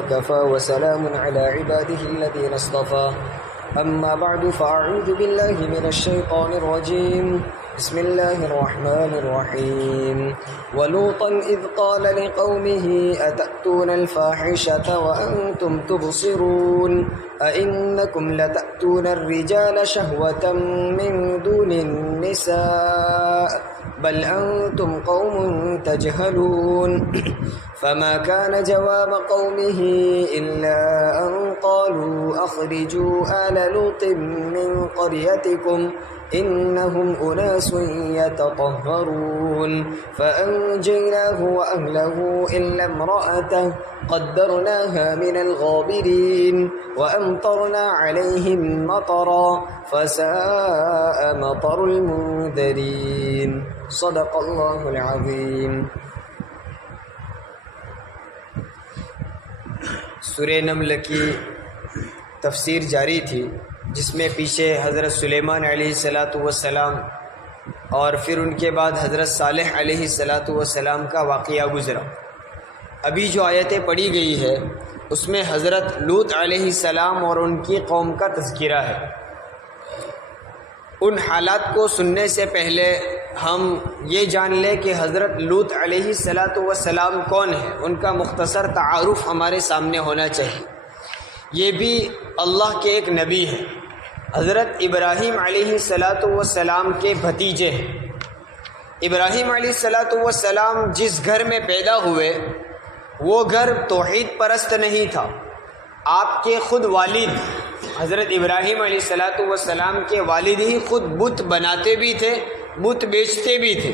وكفى وسلام على عباده الذين اصطفى أما بعد فأعوذ بالله من الشيطان الرجيم بسم الله الرحمن الرحيم ولوطا إذ قال لقومه أتأتون الفاحشة وأنتم تبصرون أئنكم لتأتون الرجال شهوة من دون النساء بل أنتم قوم تجهلون فما كان جواب قومه إلا أن قالوا أخرجوا آل لوط من قريتكم إنهم أناس يتطهرون فأنجيناه وأهله إلا امرأته قدرناها من الغابرين وأمطرنا عليهم مطرا فساء مطر المنذرين صدق الله العظيم. سورہ نمل کی تفسیر جاری تھی جس میں پیچھے حضرت سلیمان علیہ السلام اور پھر ان کے بعد حضرت صالح علیہ السلام کا واقعہ گزرا. ابھی جو آیتیں پڑھی گئی ہے اس میں حضرت لوط علیہ السلام اور ان کی قوم کا تذکرہ ہے. ان حالات کو سننے سے پہلے ہم یہ جان لیں کہ حضرت لوط علیہ السلام کون ہے. ان کا مختصر تعارف ہمارے سامنے ہونا چاہیے. یہ بھی اللہ کے ایک نبی ہیں. حضرت ابراہیم علیہ السلام کے بھتیجے ہیں. ابراہیم علیہ السلام جس گھر میں پیدا ہوئے وہ گھر توحید پرست نہیں تھا. آپ کے خود والد حضرت ابراہیم علیہ السلام کے والد ہی خود بت بناتے بھی تھے, بت بیچتے بھی تھے.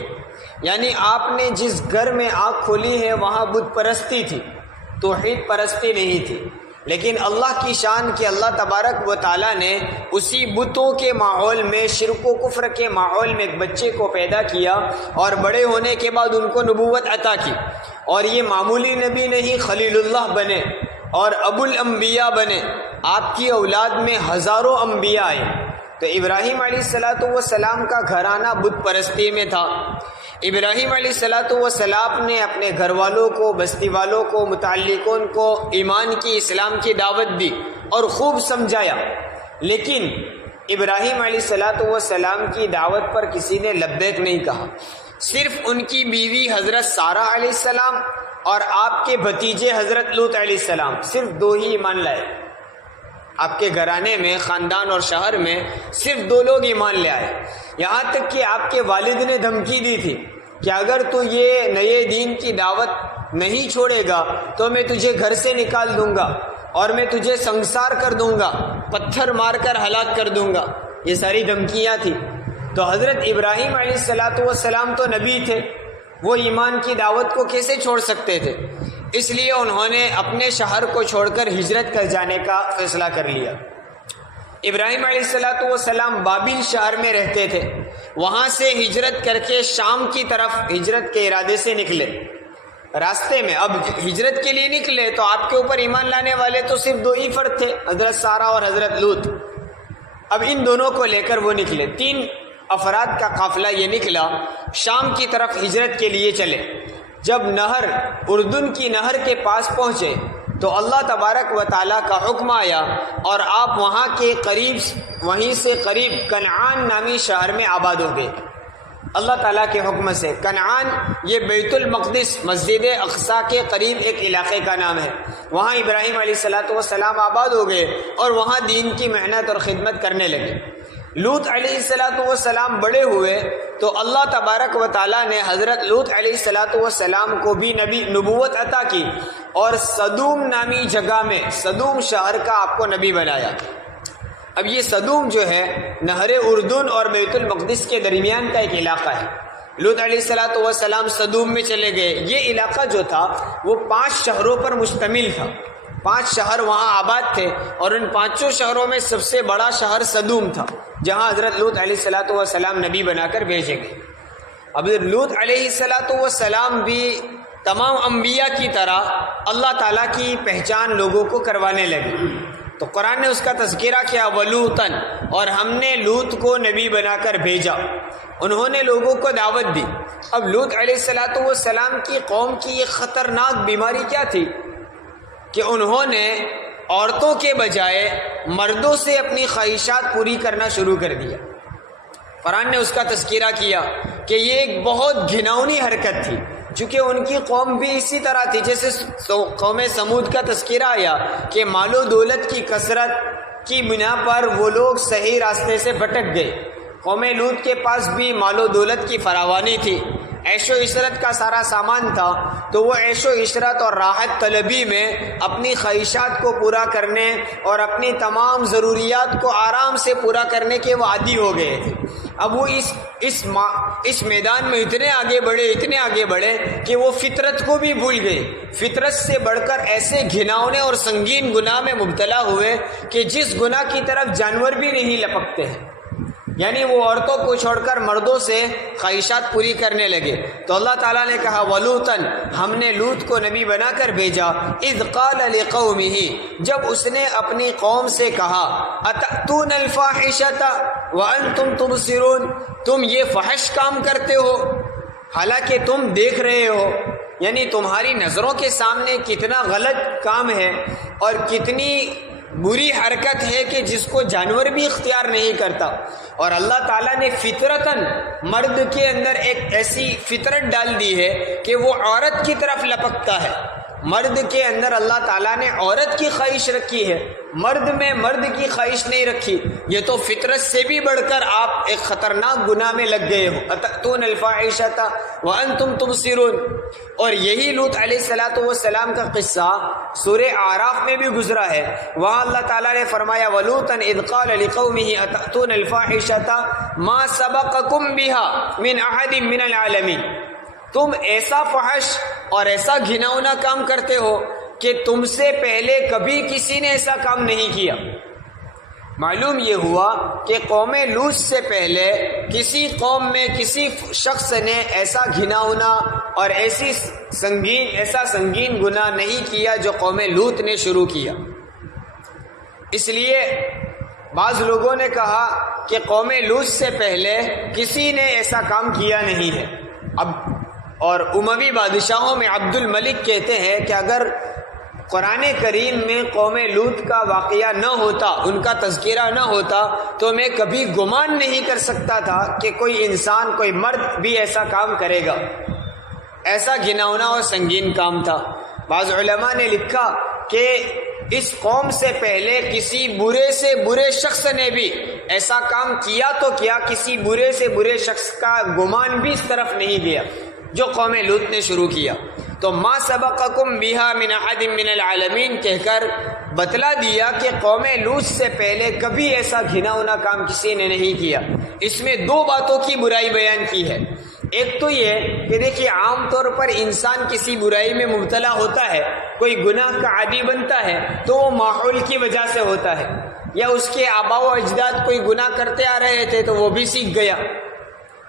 یعنی آپ نے جس گھر میں آنکھ کھولی ہے وہاں بت پرستی تھی, توحید پرستی نہیں تھی. لیکن اللہ کی شان کہ اللہ تبارک و تعالیٰ نے اسی بتوں کے ماحول میں, شرک و کفر کے ماحول میں ایک بچے کو پیدا کیا اور بڑے ہونے کے بعد ان کو نبوت عطا کی. اور یہ معمولی نبی نہیں, خلیل اللہ بنے اور ابو الانبیاء بنے. آپ کی اولاد میں ہزاروں انبیاء آئے. تو ابراہیم علیہ السلام کا گھرانہ بت پرستی میں تھا. ابراہیم علیہ السلام نے اپنے گھر والوں کو, بستی والوں کو, متعلقون کو ایمان کی, اسلام کی دعوت دی اور خوب سمجھایا. لیکن ابراہیم علیہ السلام کی دعوت پر کسی نے لبیک نہیں کہا. صرف ان کی بیوی حضرت سارہ علیہ السلام اور آپ کے بھتیجے حضرت لوط علیہ السلام, صرف دو ہی ایمان لائے. آپ کے گھرانے میں, خاندان اور شہر میں صرف دو لوگ ایمان لے آئے. یہاں تک کہ آپ کے والد نے دھمکی دی تھی کہ اگر تو یہ نئے دین کی دعوت نہیں چھوڑے گا تو میں تجھے گھر سے نکال دوں گا اور میں تجھے سنسار کر دوں گا, پتھر مار کر ہلاک کر دوں گا. یہ ساری دھمکیاں تھی. تو حضرت ابراہیم علیہ السلام تو نبی تھے, وہ ایمان کی دعوت کو کیسے چھوڑ سکتے تھے؟ اس لیے انہوں نے اپنے شہر کو چھوڑ کر ہجرت کر جانے کا فیصلہ کر لیا. ابراہیم علیہ السلام بابل شہر میں رہتے تھے. وہاں سے ہجرت کر کے شام کی طرف ہجرت کے ارادے سے نکلے. راستے میں اب ہجرت کے لیے نکلے تو آپ کے اوپر ایمان لانے والے تو صرف دو ہی فرد تھے, حضرت سارہ اور حضرت لوط. اب ان دونوں کو لے کر وہ نکلے. 3 افراد کا قافلہ یہ نکلا, شام کی طرف ہجرت کے لیے چلے. جب نہر, اردن کی نہر کے پاس پہنچے تو اللہ تبارک و تعالیٰ کا حکم آیا اور آپ وہاں کے قریب, وہیں سے قریب کنعان نامی شہر میں آباد ہو گئے اللہ تعالیٰ کے حکم سے. کنعان یہ بیت المقدس, مسجد اقصی کے قریب ایک علاقے کا نام ہے. وہاں ابراہیم علیہ السلام آباد ہو گئے اور وہاں دین کی محنت اور خدمت کرنے لگے. لوط علیہ السلام بڑے ہوئے تو اللہ تبارک و تعالیٰ نے حضرت لوط علیہ السلام کو بھی نبوت عطا کی اور صدوم نامی جگہ میں, صدوم شہر کا آپ کو نبی بنایا. اب یہ صدوم جو ہے نہر اردن اور بیت المقدس کے درمیان کا ایک علاقہ ہے. لوط علیہ السلام صدوم میں چلے گئے. یہ علاقہ جو تھا وہ 5 شہروں پر مشتمل تھا. 5 شہر وہاں آباد تھے اور ان 5 شہروں میں سب سے بڑا شہر صدوم تھا جہاں حضرت لوط علیہ السلام نبی بنا کر بھیجے گئے. اب لوط علیہ السلام بھی تمام انبیاء کی طرح اللہ تعالیٰ کی پہچان لوگوں کو کروانے لگے. تو قرآن نے اس کا تذکرہ کیا ولوطن, اور ہم نے لوط کو نبی بنا کر بھیجا. انہوں نے لوگوں کو دعوت دی. اب لوط علیہ السلام کی قوم کی یہ خطرناک بیماری کیا تھی کہ انہوں نے عورتوں کے بجائے مردوں سے اپنی خواہشات پوری کرنا شروع کر دیا۔ قرآن نے اس کا تذکرہ کیا کہ یہ ایک بہت گھناؤنی حرکت تھی، چونکہ ان کی قوم بھی اسی طرح تھی، جیسے قوم سمود کا تذکرہ آیا کہ مال و دولت کی کثرت کی بنا پر وہ لوگ صحیح راستے سے بھٹک گئے۔ قوم لوط کے پاس بھی مال و دولت کی فراوانی تھی، عیش و عشرت کا سارا سامان تھا، تو وہ عیش و عشرت اور راحت طلبی میں اپنی خواہشات کو پورا کرنے اور اپنی تمام ضروریات کو آرام سے پورا کرنے کے وہ عادی ہو گئے تھے۔ اب وہ اس میدان میں اتنے آگے بڑھے کہ وہ فطرت کو بھی بھول گئے، فطرت سے بڑھ کر ایسے گھناؤنے اور سنگین گناہ میں مبتلا ہوئے کہ جس گناہ کی طرف جانور بھی نہیں لپکتے ہیں، یعنی وہ عورتوں کو چھوڑ کر مردوں سے خواہشات پوری کرنے لگے۔ تو اللہ تعالیٰ نے کہا وَلُوطًا، ہم نے لوط کو نبی بنا کر بھیجا، اذ قال لقومه، جب اس نے اپنی قوم سے کہا اتأتون الفاحشۃ وانتم تبصرون، تم یہ فحش کام کرتے ہو حالانکہ تم دیکھ رہے ہو، یعنی تمہاری نظروں کے سامنے کتنا غلط کام ہے اور کتنی بری حرکت ہے کہ جس کو جانور بھی اختیار نہیں کرتا۔ اور اللہ تعالیٰ نے فطرتاً مرد کے اندر ایک ایسی فطرت ڈال دی ہے کہ وہ عورت کی طرف لپکتا ہے۔ مرد کے اندر اللہ تعالیٰ نے عورت کی خواہش رکھی ہے، مرد میں مرد کی خواہش نہیں رکھی۔ یہ تو فطرت سے بھی بڑھ کر آپ ایک خطرناک گناہ میں لگ گئے ہو، اتأتون الفاحشۃ وانتم تبصرون۔ اور یہی لوط علیہ السلام کا قصہ سورہ اعراف میں بھی گزرا ہے، وہاں اللہ تعالیٰ نے فرمایا وَلُوطًا اذ قال لقومه اتأتون الفاحشۃ ما سبقکم بها من احد من العالمین، تم ایسا فحش اور ایسا گھناؤنا کام کرتے ہو کہ تم سے پہلے کبھی کسی نے ایسا کام نہیں کیا۔ معلوم یہ ہوا کہ قوم لوط سے پہلے کسی قوم میں کسی شخص نے ایسا گھناؤنا اور ایسا سنگین گناہ نہیں کیا جو قوم لوط نے شروع کیا۔ اس لیے بعض لوگوں نے کہا کہ قوم لوط سے پہلے کسی نے ایسا کام کیا نہیں ہے۔ اور اموی بادشاہوں میں عبد الملک کہتے ہیں کہ اگر قرآن کریم میں قوم لوط کا واقعہ نہ ہوتا، ان کا تذکرہ نہ ہوتا، تو میں کبھی گمان نہیں کر سکتا تھا کہ کوئی انسان، کوئی مرد بھی ایسا کام کرے گا۔ ایسا گھناؤنا اور سنگین کام تھا۔ بعض علماء نے لکھا کہ اس قوم سے پہلے کسی برے سے برے شخص نے بھی ایسا کام کیا تو کیا، کسی برے سے برے شخص کا گمان بھی اس طرف نہیں گیا جو قوم لوط نے شروع کیا۔ تو ما سبقکم بها من احد من العالمین کہہ کر بتلا دیا کہ قوم لوط سے پہلے کبھی ایسا گھناؤنا کام کسی نے نہیں کیا۔ اس میں دو باتوں کی برائی بیان کی ہے۔ ایک تو یہ کہ دیکھیے عام طور پر انسان کسی برائی میں مبتلا ہوتا ہے، کوئی گناہ کا عادی بنتا ہے تو وہ ماحول کی وجہ سے ہوتا ہے، یا اس کے آباء و اجداد کوئی گناہ کرتے آ رہے تھے تو وہ بھی سیکھ گیا،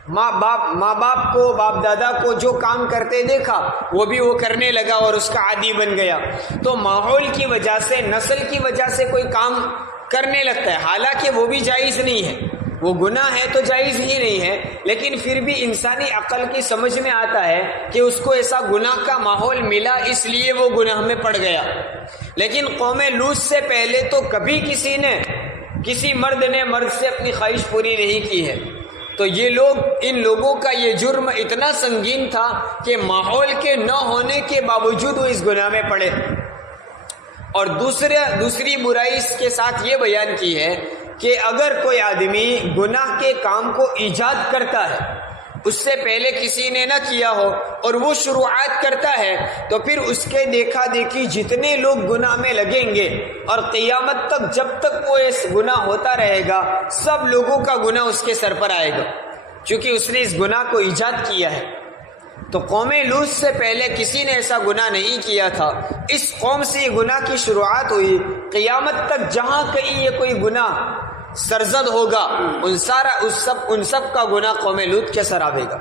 ماں باپ کو، باپ دادا کو جو کام کرتے دیکھا وہ بھی وہ کرنے لگا اور اس کا عادی بن گیا۔ تو ماحول کی وجہ سے، نسل کی وجہ سے کوئی کام کرنے لگتا ہے، حالانکہ وہ بھی جائز نہیں ہے، وہ گناہ ہے تو جائز ہی نہیں ہے، لیکن پھر بھی انسانی عقل کی سمجھ میں آتا ہے کہ اس کو ایسا گناہ کا ماحول ملا اس لیے وہ گناہ میں پڑ گیا۔ لیکن قوم لوط سے پہلے تو کبھی کسی مرد نے مرد سے اپنی خواہش پوری نہیں کی ہے۔ تو یہ لوگ، ان لوگوں کا یہ جرم اتنا سنگین تھا کہ ماحول کے نہ ہونے کے باوجود وہ اس گناہ میں پڑے۔ اور دوسری برائی اس کے ساتھ یہ بیان کی ہے کہ اگر کوئی آدمی گناہ کے کام کو ایجاد کرتا ہے، اس سے پہلے کسی نے نہ کیا ہو اور وہ شروعات کرتا ہے، تو پھر اس کے دیکھا دیکھی جتنے لوگ گناہ میں لگیں گے اور قیامت تک جب تک وہ اس گناہ ہوتا رہے گا سب لوگوں کا گناہ اس کے سر پر آئے گا، چونکہ اس نے اس گناہ کو ایجاد کیا ہے۔ تو قوم لوط سے پہلے کسی نے ایسا گناہ نہیں کیا تھا، اس قوم سے یہ گناہ کی شروعات ہوئی، قیامت تک جہاں کہیں یہ کوئی گناہ سرزد ہوگا ان سب کا گناہ قوم لوط کے سر آئے گا۔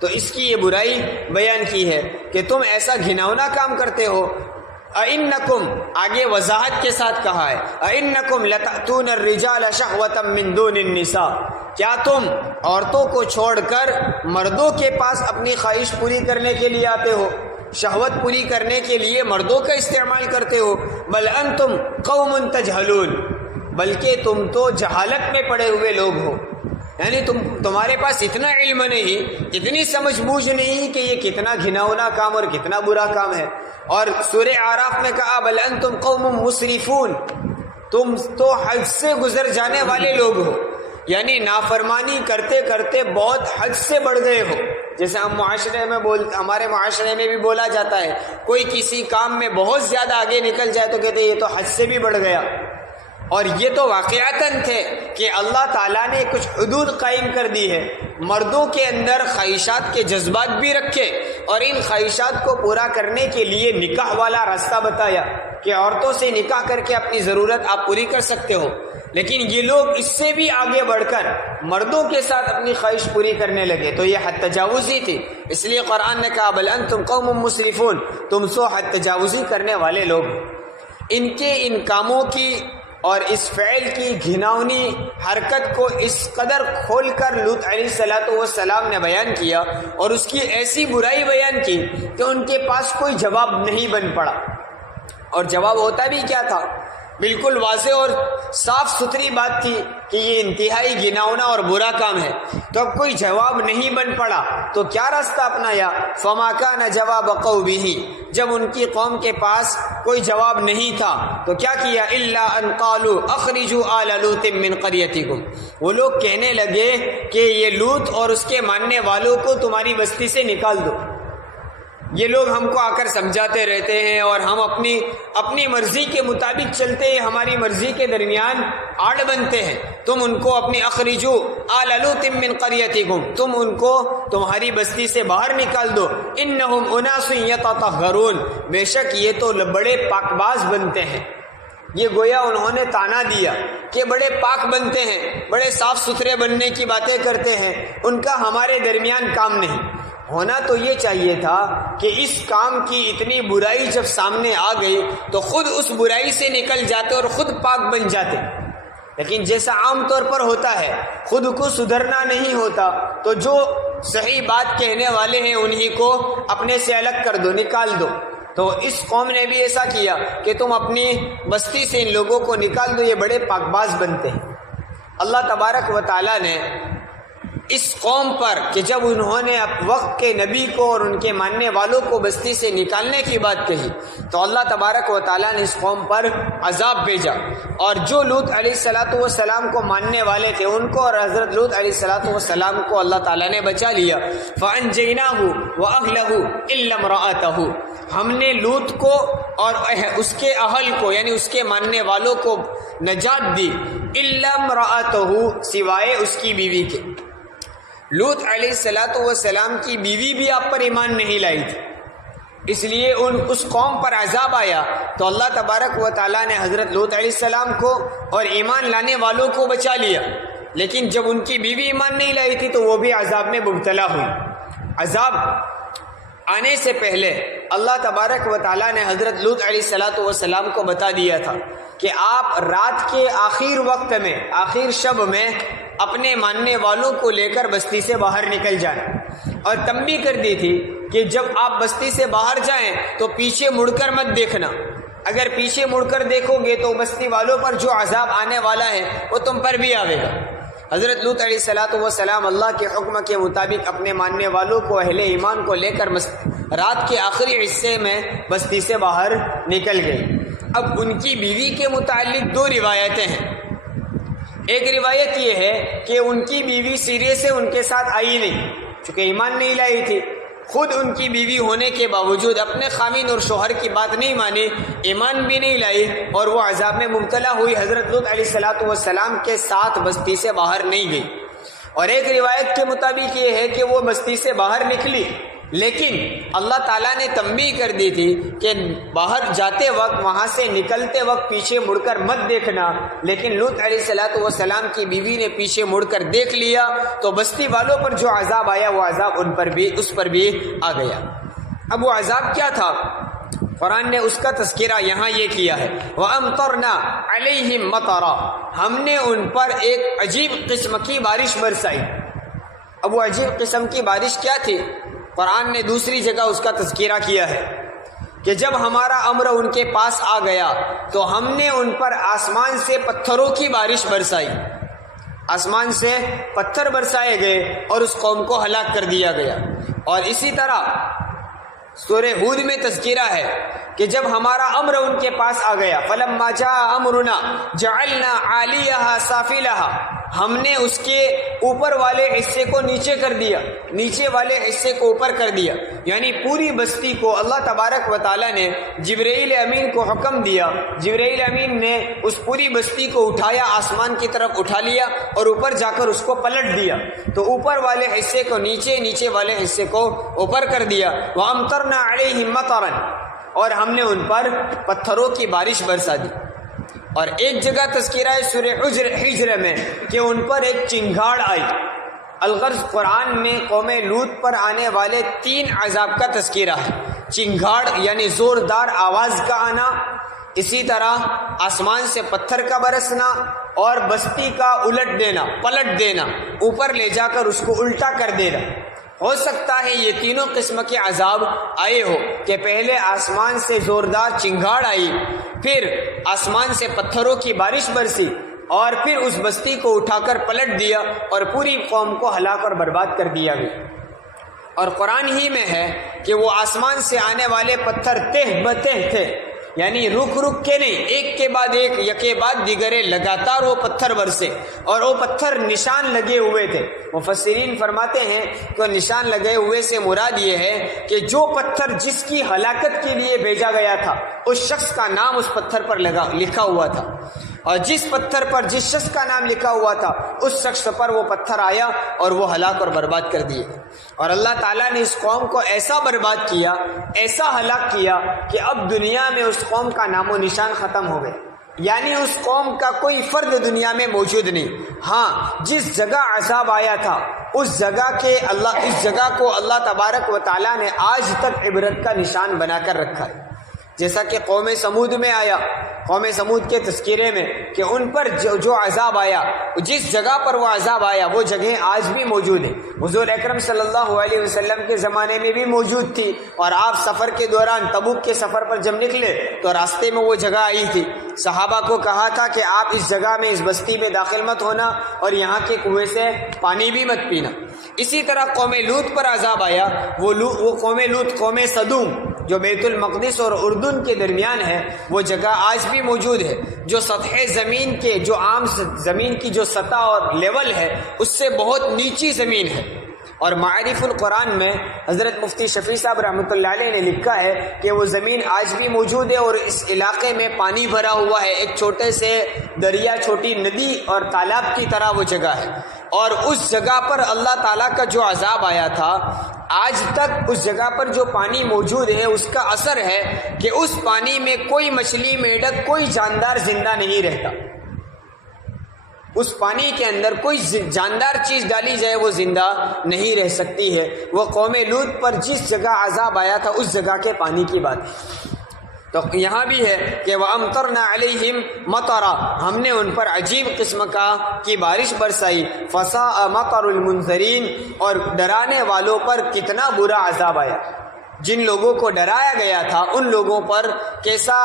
تو اس کی یہ برائی بیان کی ہے کہ تم ایسا گھناؤنا کام کرتے ہو۔ اَإِنَّكُمْ، آگے وضاحت کے ساتھ کہا ہے، اَإِنَّكُمْ لَتَأْتُونَ الرِّجَالَ شَهْوَةً مِّن دُونِ النِّسَاءِ، کیا تم عورتوں کو چھوڑ کر مردوں کے پاس اپنی خواہش پوری کرنے کے لیے آتے ہو؟ شہوت پوری کرنے کے لیے مردوں کا استعمال کرتے ہو. بل انتم قوم تجہلون، بلکہ تم تو جہالت میں پڑے ہوئے لوگ ہو، یعنی تمہارے پاس اتنا علم نہیں، اتنی سمجھ بوجھ نہیں کہ یہ کتنا گھناؤنا کام اور کتنا برا کام ہے. اور سورہ اعراف میں کہا بل انتم قوم مسرفون، تم تو حد سے گزر جانے والے لوگ ہو، یعنی نافرمانی کرتے کرتے بہت حد سے بڑھ گئے ہو. جیسے ہم ہمارے معاشرے میں بھی بولا جاتا ہے، کوئی کسی کام میں بہت زیادہ آگے نکل جائے تو کہتے ہیں یہ تو حد سے بھی بڑھ گیا. اور یہ تو واقعتاً تھے کہ اللہ تعالیٰ نے کچھ حدود قائم کر دی ہے. مردوں کے اندر خواہشات کے جذبات بھی رکھے اور ان خواہشات کو پورا کرنے کے لیے نکاح والا راستہ بتایا کہ عورتوں سے نکاح کر کے اپنی ضرورت آپ پوری کر سکتے ہو. لیکن یہ لوگ اس سے بھی آگے بڑھ کر مردوں کے ساتھ اپنی خواہش پوری کرنے لگے، تو یہ حد تجاوزی تھی. اس لیے قرآن نے کہا بل انتم قوم مسرفون، تم سو حد تجاوزی کرنے والے لوگ. ان کے ان کاموں کی اور اس فعل کی گھناؤنی حرکت کو اس قدر کھول کر لوط علیہ السلام نے بیان کیا اور اس کی ایسی برائی بیان کی کہ ان کے پاس کوئی جواب نہیں بن پڑا. اور جواب ہوتا بھی کیا تھا؟ بالکل واضح اور صاف ستھری بات تھی کہ یہ انتہائی گھناؤنا اور برا کام ہے. تو اب کوئی جواب نہیں بن پڑا تو کیا راستہ اپنایا؟ فما کان جواب قومہ، جب ان کی قوم کے پاس کوئی جواب نہیں تھا تو کیا کیا؟ الا ان قالوا اخرجوا آل لوط من قریتکم، وہ لوگ کہنے لگے کہ یہ لوط اور اس کے ماننے والوں کو تمہاری بستی سے نکال دو. یہ لوگ ہم کو آ کر سمجھاتے رہتے ہیں اور ہم اپنی مرضی کے مطابق چلتے ہیں، ہماری مرضی کے درمیان آڑ بنتے ہیں. تم ان کو اپنی اخرجو آل لوط من قریتکم، تم ان کو تمہاری بستی سے باہر نکال دو. انہم اناس یتطہرون، بے شک یہ تو بڑے پاک باز بنتے ہیں. یہ گویا انہوں نے تانا دیا کہ بڑے پاک بنتے ہیں، بڑے صاف ستھرے بننے کی باتیں کرتے ہیں، ان کا ہمارے درمیان کام نہیں. ہونا تو یہ چاہیے تھا کہ اس کام کی اتنی برائی جب سامنے آ گئی تو خود اس برائی سے نکل جاتے اور خود پاک بن جاتے. لیکن جیسا عام طور پر ہوتا ہے، خود کو سدھرنا نہیں ہوتا تو جو صحیح بات کہنے والے ہیں انہی کو اپنے سے الگ کر دو، نکال دو. تو اس قوم نے بھی ایسا کیا کہ تم اپنی بستی سے ان لوگوں کو نکال دو، یہ بڑے پاک باز بنتے ہیں. اللہ تبارک و تعالیٰ نے اس قوم پر کہ جب انہوں نے وقت کے نبی کو اور ان کے ماننے والوں کو بستی سے نکالنے کی بات کہی تو اللہ تبارک و تعالیٰ نے اس قوم پر عذاب بھیجا. اور جو لوط علیہ السلام کو ماننے والے تھے ان کو اور حضرت لوط علیہ السلام کو اللہ تعالیٰ نے بچا لیا. فَأَنْجَيْنَاهُ وَأَهْلَهُ إِلَّا امْرَأَتَهُ، ہم نے لوط کو اور اس کے اہل کو یعنی اس کے ماننے والوں کو نجات دی. إِلَّا امْرَأَتَهُ، سوائے اس کی بیوی کے. لوط علیہ السلام کی بیوی بھی آپ پر ایمان نہیں لائی تھی، اس لیے اس قوم پر عذاب آیا تو اللہ تبارک و تعالیٰ نے حضرت لوط علیہ السلام کو اور ایمان لانے والوں کو بچا لیا. لیکن جب ان کی بیوی ایمان نہیں لائی تھی تو وہ بھی عذاب میں مبتلا ہوئی. عذاب آنے سے پہلے اللہ تبارک و تعالیٰ نے حضرت لوط علیہ السلام کو بتا دیا تھا کہ آپ رات کے آخر وقت میں، آخر شب میں اپنے ماننے والوں کو لے کر بستی سے باہر نکل جائیں. اور تنبیہ کر دی تھی کہ جب آپ بستی سے باہر جائیں تو پیچھے مڑ کر مت دیکھنا. اگر پیچھے مڑ کر دیکھو گے تو بستی والوں پر جو عذاب آنے والا ہے وہ تم پر بھی آئے گا. حضرت لوط علیہ السلام اللہ کے حکم کے مطابق اپنے ماننے والوں کو، اہل ایمان کو لے کر رات کے آخری حصے میں بستی سے باہر نکل گئی. اب ان کی بیوی کے متعلق دو روایتیں ہیں. ایک روایت یہ ہے کہ ان کی بیوی سیرے سے ان کے ساتھ آئی نہیں، چونکہ ایمان نہیں لائی تھی. خود ان کی بیوی ہونے کے باوجود اپنے خاوند اور شوہر کی بات نہیں مانی، ایمان بھی نہیں لائی اور وہ عذاب میں مبتلا ہوئی. حضرت لوط علیہ السلام کے ساتھ بستی سے باہر نہیں گئی. اور ایک روایت کے مطابق یہ ہے کہ وہ بستی سے باہر نکلی، لیکن اللہ تعالیٰ نے تنبیہ کر دی تھی کہ باہر جاتے وقت، وہاں سے نکلتے وقت پیچھے مڑ کر مت دیکھنا. لیکن لوط علیہ السلام کی بیوی نے پیچھے مڑ کر دیکھ لیا تو بستی والوں پر جو عذاب آیا وہ عذاب اس پر بھی آ گیا. اب وہ عذاب کیا تھا؟ قرآن نے اس کا تذکرہ یہاں یہ کیا ہے، وَأَمْطَرْنَا عَلَيْهِمْ مَطَرًا، ہم نے ان پر ایک عجیب قسم کی بارش برسائی. اب وہ عجیب قسم کی بارش کیا تھی؟ قرآن نے دوسری جگہ اس کا تذکرہ کیا ہے کہ جب ہمارا امر ان کے پاس آ گیا تو ہم نے ان پر آسمان سے پتھروں کی بارش برسائی، آسمان سے پتھر برسائے گئے اور اس قوم کو ہلاک کر دیا گیا۔ اور اسی طرح سورہ ہود میں تذکرہ ہے کہ جب ہمارا امر ان کے پاس آ گیا فلما جاء امرنا جعلنا عالیہا سافلہا، ہم نے اس کے اوپر والے حصے کو نیچے کر دیا، نیچے والے حصے کو اوپر کر دیا، یعنی پوری بستی کو اللہ تبارک و تعالیٰ نے جبرائیل امین کو حکم دیا، جبرائیل امین نے اس پوری بستی کو اٹھایا، آسمان کی طرف اٹھا لیا اور اوپر جا کر اس کو پلٹ دیا، تو اوپر والے حصے کو نیچے، نیچے والے حصے کو اوپر کر دیا۔ وَأَمْطَرْنَا عَلَيْهِمْ مَطَرًا، اور ہم نے ان پر پتھروں کی بارش برسا دی۔ اور ایک جگہ تذکرہ ہے سورہ حجر میں کہ ان پر ایک چنگھاڑ آئی۔ الغرض قرآن میں قوم لوط پر آنے والے 3 عذاب کا تذکرہ ہے، چنگھاڑ یعنی زوردار آواز کا آنا، اسی طرح آسمان سے پتھر کا برسنا، اور بستی کا الٹ دینا، پلٹ دینا، اوپر لے جا کر اس کو الٹا کر دینا۔ ہو سکتا ہے یہ تینوں قسم کے عذاب آئے ہو کہ پہلے آسمان سے زوردار چنگھاڑ آئی، پھر آسمان سے پتھروں کی بارش برسی، اور پھر اس بستی کو اٹھا کر پلٹ دیا اور پوری قوم کو ہلاک اور برباد کر دیا گیا۔ اور قرآن ہی میں ہے کہ وہ آسمان سے آنے والے پتھر تہ بتہ تھے، یعنی رک رک کے نہیں، ایک کے بعد ایک، یکے بعد دیگرے لگاتار وہ پتھر برسے، اور وہ پتھر نشان لگے ہوئے تھے۔ مفسرین فرماتے ہیں کہ نشان لگے ہوئے سے مراد یہ ہے کہ جو پتھر جس کی ہلاکت کے لیے بھیجا گیا تھا اس شخص کا نام اس پتھر پر لکھا ہوا تھا، اور جس پتھر پر جس شخص کا نام لکھا ہوا تھا اس شخص پر وہ پتھر آیا اور وہ ہلاک اور برباد کر دیے۔ اور اللہ تعالیٰ نے اس قوم کو ایسا برباد کیا، ایسا ہلاک کیا کہ اب دنیا میں اس قوم کا نام و نشان ختم ہو گئے، یعنی اس قوم کا کوئی فرد دنیا میں موجود نہیں۔ ہاں، جس جگہ عذاب آیا تھا اس جگہ کو اللہ تبارک و تعالیٰ نے آج تک عبرت کا نشان بنا کر رکھا ہے، جیسا کہ قوم سمود میں آیا، قوم سمود کے تذکرے میں کہ ان پر جو عذاب آیا، جس جگہ پر وہ عذاب آیا وہ جگہ آج بھی موجود ہے۔ حضور اکرم صلی اللہ علیہ وسلم کے زمانے میں بھی موجود تھی، اور آپ سفر کے دوران تبوک کے سفر پر جب نکلے تو راستے میں وہ جگہ آئی تھی، صحابہ کو کہا تھا کہ آپ اس جگہ میں، اس بستی میں داخل مت ہونا اور یہاں کے کنویں سے پانی بھی مت پینا۔ اسی طرح قوم لوط پر عذاب آیا، وہ قوم لوط، قوم صدوم جو بیت المقدس اور اردن کے درمیان ہے، وہ جگہ آج بھی موجود ہے، جو سطح زمین کے، جو عام زمین کی جو سطح اور لیول ہے اس سے بہت نیچی زمین ہے۔ اور معارف القرآن میں حضرت مفتی شفیع صاحب رحمۃ اللہ علیہ نے لکھا ہے کہ وہ زمین آج بھی موجود ہے، اور اس علاقے میں پانی بھرا ہوا ہے، ایک چھوٹے سے دریا، چھوٹی ندی اور تالاب کی طرح وہ جگہ ہے، اور اس جگہ پر اللہ تعالیٰ کا جو عذاب آیا تھا آج تک اس جگہ پر جو پانی موجود ہے اس کا اثر ہے کہ اس پانی میں کوئی مچھلی، میڈک، کوئی جاندار زندہ نہیں رہتا۔ اس پانی کے اندر کوئی جاندار چیز ڈالی جائے وہ زندہ نہیں رہ سکتی ہے۔ وہ قوم لوط پر جس جگہ عذاب آیا تھا اس جگہ کے پانی کی بات ہے۔ تو یہاں بھی ہے کہ وَأَمْطَرْنَا عَلَيْهِمْ مَطَرًا، ہم نے ان پر عجیب قسم کی بارش برسائی، فَسَاءَ مَطَرُ الْمُنذَرِينَ، اور ڈرانے والوں پر کتنا برا عذاب آیا۔ جن لوگوں کو ڈرایا گیا تھا ان لوگوں پر کیسا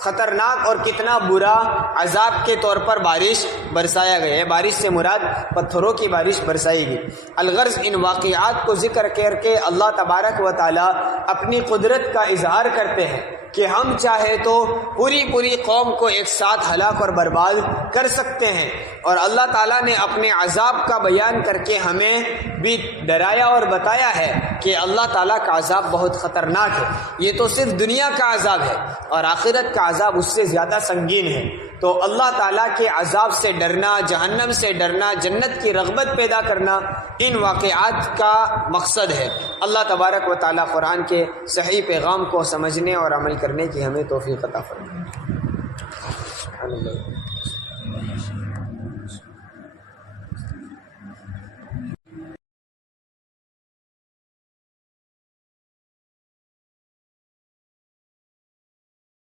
خطرناک اور کتنا برا عذاب کے طور پر بارش برسایا گیا ہے۔ بارش سے مراد پتھروں کی بارش برسائی گئی۔ الغرض ان واقعات کو ذکر کر کے اللہ تبارک و تعالی اپنی قدرت کا اظہار کرتے ہیں کہ ہم چاہے تو پوری قوم کو ایک ساتھ ہلاک اور برباد کر سکتے ہیں، اور اللہ تعالیٰ نے اپنے عذاب کا بیان کر کے ہمیں بھی ڈرایا اور بتایا ہے کہ اللہ تعالیٰ کا عذاب بہت خطرناک ہے۔ یہ تو صرف دنیا کا عذاب ہے، اور آخرت کا عذاب اس سے زیادہ سنگین ہے۔ تو اللہ تعالیٰ کے عذاب سے ڈرنا، جہنم سے ڈرنا، جنت کی رغبت پیدا کرنا ان واقعات کا مقصد ہے۔ اللہ تبارک و تعالیٰ قرآن کے صحیح پیغام کو سمجھنے اور عمل کرنے کی ہمیں توفیق عطا فرمائے۔